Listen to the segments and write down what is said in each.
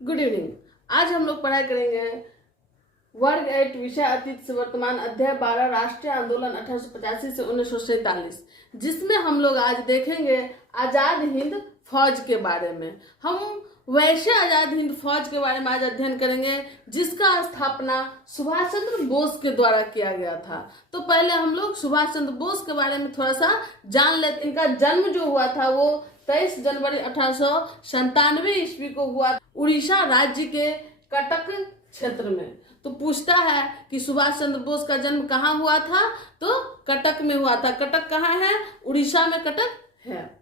Good evening. आज हम लोग पढ़ाई करेंगे वर्ग 8 विषय अतीत से वर्तमान अध्याय 12 राष्ट्रीय आंदोलन 1885 से 1947, जिसमें हम लोग आज देखेंगे आजाद हिंद फौज के बारे में। हम वैसे आजाद हिंद फौज के बारे में आज अध्ययन करेंगे जिसका स्थापना सुभाष चंद्र बोस के द्वारा किया गया था। तो पहले हम लोग सुभाष चंद्र बोस के बारे में थोड़ा सा जान लेते। इनका जन्म जो हुआ था वो 23 जनवरी 1897 ईस्वी को हुआ, उड़ीसा राज्य के कटक क्षेत्र में। तो पूछता है कि सुभाष चंद्र बोस का जन्म कहाँ हुआ था, तो कटक में हुआ था। कटक कहाँ है? उड़ीसा में कटक है।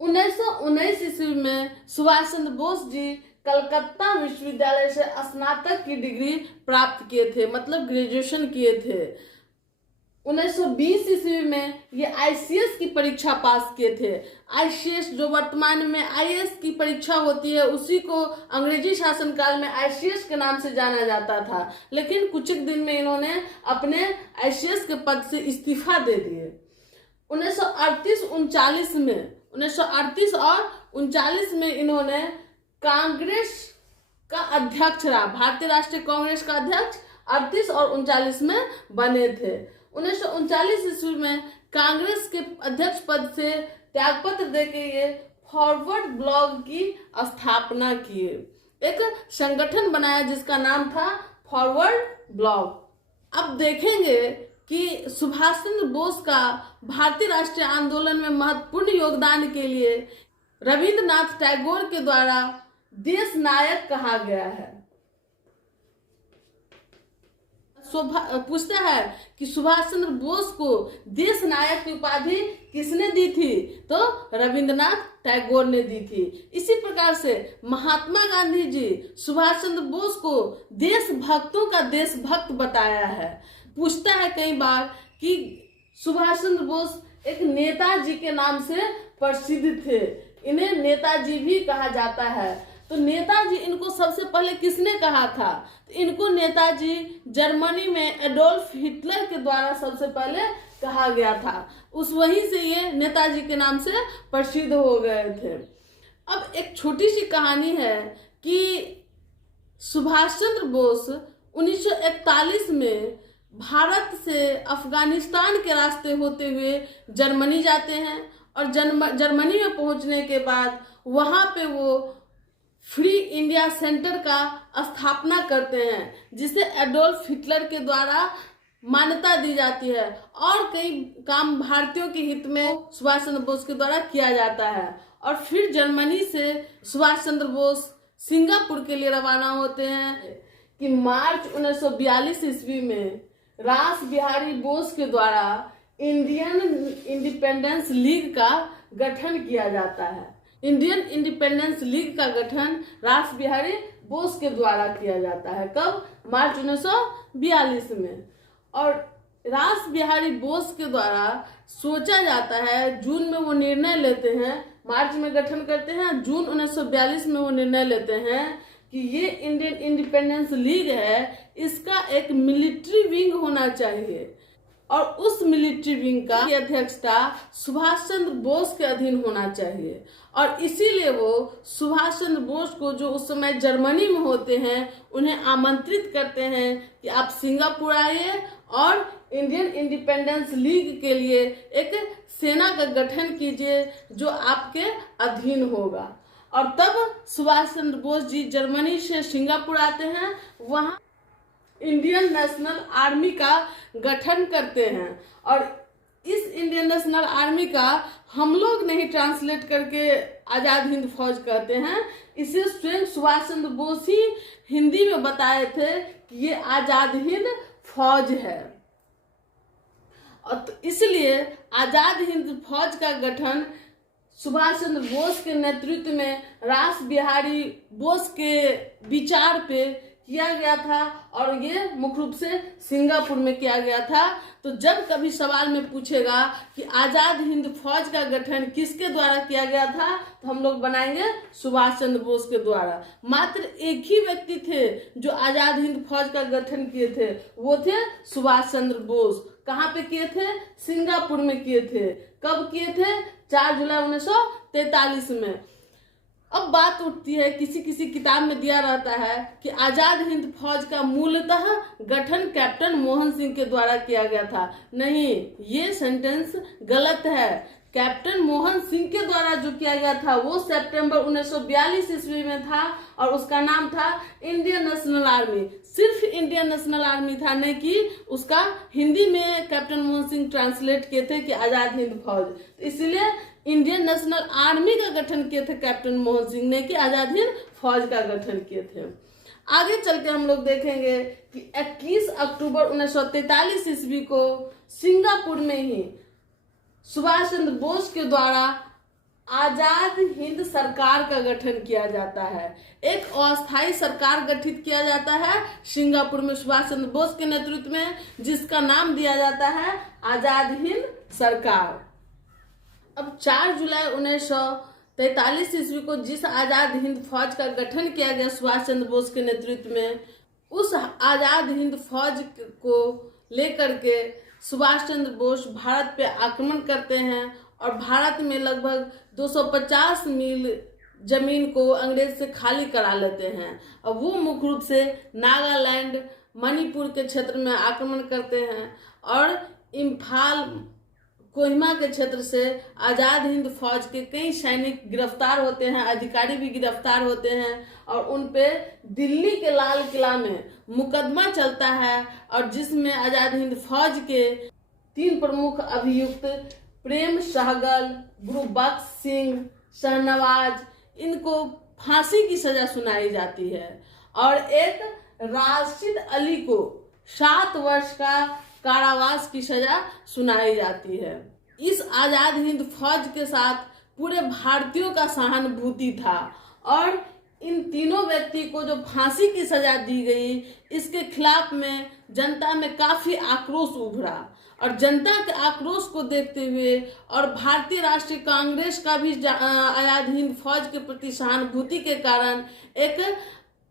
1919 ईस्वी में सुभाष चंद्र बोस जी कलकत्ता विश्वविद्यालय से स्नातक की डिग्री प्राप्त किए थे, मतलब ग्रेजुएशन किए थे। 1920 ईस्वी में ये आईसीएस की परीक्षा पास किए थे। आईसीएस जो वर्तमान में आईएएस की परीक्षा होती है, उसी को अंग्रेजी शासनकाल में आईसीएस के नाम से जाना जाता था। लेकिन कुछ एक दिन में इन्होंने अपने आईसीएस के पद से इस्तीफा दे दिए। 1938 और 39 में इन्होंने कांग्रेस का अध्यक्ष रहा। भारतीय राष्ट्रीय कांग्रेस का अध्यक्ष 38 और 39 में बने थे। 1939 ईस्वी में कांग्रेस के अध्यक्ष पद से त्यागपत्र देके ये फॉरवर्ड ब्लॉक की स्थापना किए। एक संगठन बनाया जिसका नाम था फॉरवर्ड ब्लॉक। अब देखेंगे कि सुभाष चंद्र बोस का भारतीय राष्ट्रीय आंदोलन में महत्वपूर्ण योगदान के लिए रविंद्रनाथ टैगोर के द्वारा देश नायक कहा गया है। पूछता है कि सुभाष चंद्र बोस को देश नायक की उपाधि किसने दी थी, तो रविंद्रनाथ टैगोर ने दी थी। इसी प्रकार से महात्मा गांधी जी सुभाष चंद्र बोस को देशभक्तों का देशभक्त बताया है। पूछता है कई बार कि सुभाष चंद्र बोस एक नेताजी के नाम से प्रसिद्ध थे, इन्हें नेताजी भी कहा जाता है। तो नेताजी इनको सबसे पहले किसने कहा था? तो इनको नेताजी जर्मनी में एडोल्फ हिटलर के द्वारा सबसे पहले कहा गया था। उस वहीं से ये नेताजी के नाम से प्रसिद्ध हो गए थे। अब एक छोटी सी कहानी है कि सुभाष चंद्र बोस 1941 में भारत से अफगानिस्तान के रास्ते होते हुए जर्मनी जाते हैं और जर्मनी में पहुंचने के बाद वहां पे वो फ्री इंडिया सेंटर का स्थापना करते हैं, जिसे एडोल्फ हिटलर के द्वारा मान्यता दी जाती है। और कई काम भारतीयों के हित में सुभाष चंद्र बोस के द्वारा किया जाता है। और फिर जर्मनी से सुभाष चंद्र बोस सिंगापुर के लिए रवाना होते हैं कि मार्च 1942 ईस्वी में रास बिहारी बोस के द्वारा इंडियन इंडिपेंडेंस लीग का गठन किया जाता है। इंडियन इंडिपेंडेंस लीग का गठन रास बिहारी बोस के द्वारा किया जाता है। कब? मार्च 1942 में। और रास बिहारी बोस के द्वारा सोचा जाता है, जून में वो निर्णय लेते हैं, मार्च में गठन करते हैं, जून 1942 में वो निर्णय लेते हैं कि ये इंडियन इंडिपेंडेंस लीग है, इसका एक मिलिट्री विंग होना चाहिए और उस मिलिट्री विंग का अध्यक्षता सुभाष चंद्र बोस के अधीन होना चाहिए। और इसीलिए वो सुभाष चंद्र बोस को, जो उस समय जर्मनी में होते हैं, उन्हें आमंत्रित करते हैं कि आप सिंगापुर आइए और इंडियन इंडिपेंडेंस लीग के लिए एक सेना का गठन कीजिए जो आपके अधीन होगा। और तब सुभाष चंद्र बोस जी जर्मनी से सिंगापुर आते हैं, वहाँ इंडियन नेशनल आर्मी का गठन करते हैं। और इस इंडियन नेशनल आर्मी का हम लोग नहीं ट्रांसलेट करके आजाद हिंद फौज कहते हैं, इसे स्वयं सुभाष चंद्र बोस ही हिंदी में बताए थे कि ये आजाद हिंद फौज है। और तो इसलिए आजाद हिंद फौज का गठन सुभाष चंद्र बोस के नेतृत्व में रास बिहारी बोस के विचार पे किया गया था और ये मुख्य रूप से सिंगापुर में किया गया था। तो जब कभी सवाल में पूछेगा कि आजाद हिंद फौज का गठन किसके द्वारा किया गया था, तो हम लोग बनाएंगे सुभाष चंद्र बोस के द्वारा। मात्र एक ही व्यक्ति थे जो आजाद हिंद फौज का गठन किए थे, वो थे सुभाष चंद्र बोस। कहाँ पे किए थे? सिंगापुर में किए थे। कब किए थे? 4 जुलाई 1943 में। अब बात उठती है, किसी किसी किताब में दिया रहता है कि आजाद हिंद फौज का मूलतः गठन कैप्टन मोहन सिंह के द्वारा किया गया था। नहीं, ये सेंटेंस गलत है। कैप्टन मोहन सिंह के द्वारा जो किया गया था वो सितंबर 1942 ईस्वी में था और उसका नाम था इंडियन नेशनल आर्मी। सिर्फ इंडियन नेशनल आर्मी था, नहीं कि उसका हिंदी में कैप्टन मोहन सिंह ट्रांसलेट किए थे कि आजाद हिंद फौज। तो इसलिए इंडियन नेशनल आर्मी का गठन किए थे कैप्टन मोहन सिंह ने, कि आजाद हिंद फौज का गठन किए थे। आगे चल के हम लोग देखेंगे कि 21 अक्टूबर 1943 ईस्वी को सिंगापुर में ही सुभाष चंद्र बोस के द्वारा आजाद हिंद सरकार का गठन किया जाता है। एक अस्थायी सरकार गठित किया जाता है सिंगापुर में सुभाष चंद्र बोस के नेतृत्व में, जिसका नाम दिया जाता है आजाद हिंद सरकार। अब 4 जुलाई 1943 ईस्वी को जिस आजाद हिंद फौज का गठन किया गया सुभाष चंद्र बोस के नेतृत्व में, उस आजाद हिंद फौज को लेकर के सुभाष चंद्र बोस भारत पे आक्रमण करते हैं और भारत में लगभग 250 मील जमीन को अंग्रेज से खाली करा लेते हैं। और वो मुख्य रूप से नागालैंड, मणिपुर के क्षेत्र में आक्रमण करते हैं और इम्फाल, कोहिमा के क्षेत्र से आजाद हिंद फौज के कई सैनिक गिरफ्तार होते हैं, अधिकारी भी गिरफ्तार होते हैं और उन पे दिल्ली के लाल किला में मुकदमा चलता है और जिसमें आजाद हिंद फौज के 3 प्रमुख अभियुक्त प्रेम सहगल, गुरुबख्श सिंह, शाहनवाज, इनको फांसी की सजा सुनाई जाती है और एक राशिद अली को 7 वर्ष का कारावास की सजा सुनाई जाती है। इस आजाद हिंद फौज के साथ पूरे भारतीयों का सहानुभूति था और इन तीनों व्यक्ति को जो फांसी की सजा दी गई, इसके खिलाफ में जनता में काफी आक्रोश उभरा और जनता के आक्रोश को देखते हुए और भारतीय राष्ट्रीय कांग्रेस का भी आजाद हिंद फौज के प्रति सहानुभूति के कारण एक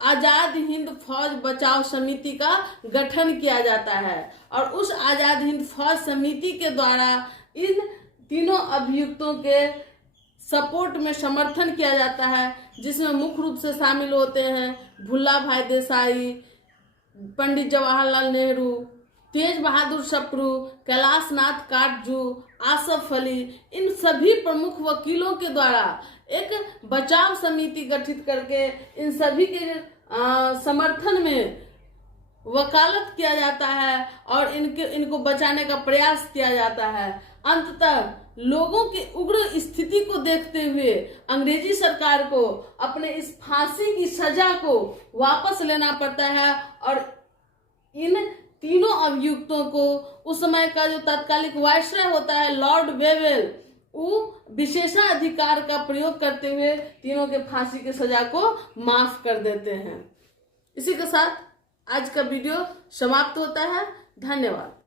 आजाद हिंद फौज बचाव समिति का गठन किया जाता है और उस आजाद हिंद फौज समिति के द्वारा इन तीनों अभियुक्तों के सपोर्ट में समर्थन किया जाता है, जिसमें मुख्य रूप से शामिल होते हैं भुल्ला भाई देसाई, पंडित जवाहरलाल नेहरू, तेज बहादुर सप्रू, कैलाश नाथ काटजू, आसफ अली। इन सभी प्रमुख वकीलों के द्वारा एक बचाव समिति गठित करके इन सभी के समर्थन में वकालत किया जाता है और इनको बचाने का प्रयास किया जाता है। अंततः लोगों की उग्र स्थिति को देखते हुए अंग्रेजी सरकार को अपने इस फांसी की सजा को वापस लेना पड़ता है और इन तीनों अभियुक्तों को उस समय का जो तत्कालिक वायसराय होता है लॉर्ड वेवेल, वो विशेषाधिकार का प्रयोग करते हुए तीनों के फांसी की सजा को माफ कर देते हैं। इसी के साथ आज का वीडियो समाप्त होता है। धन्यवाद।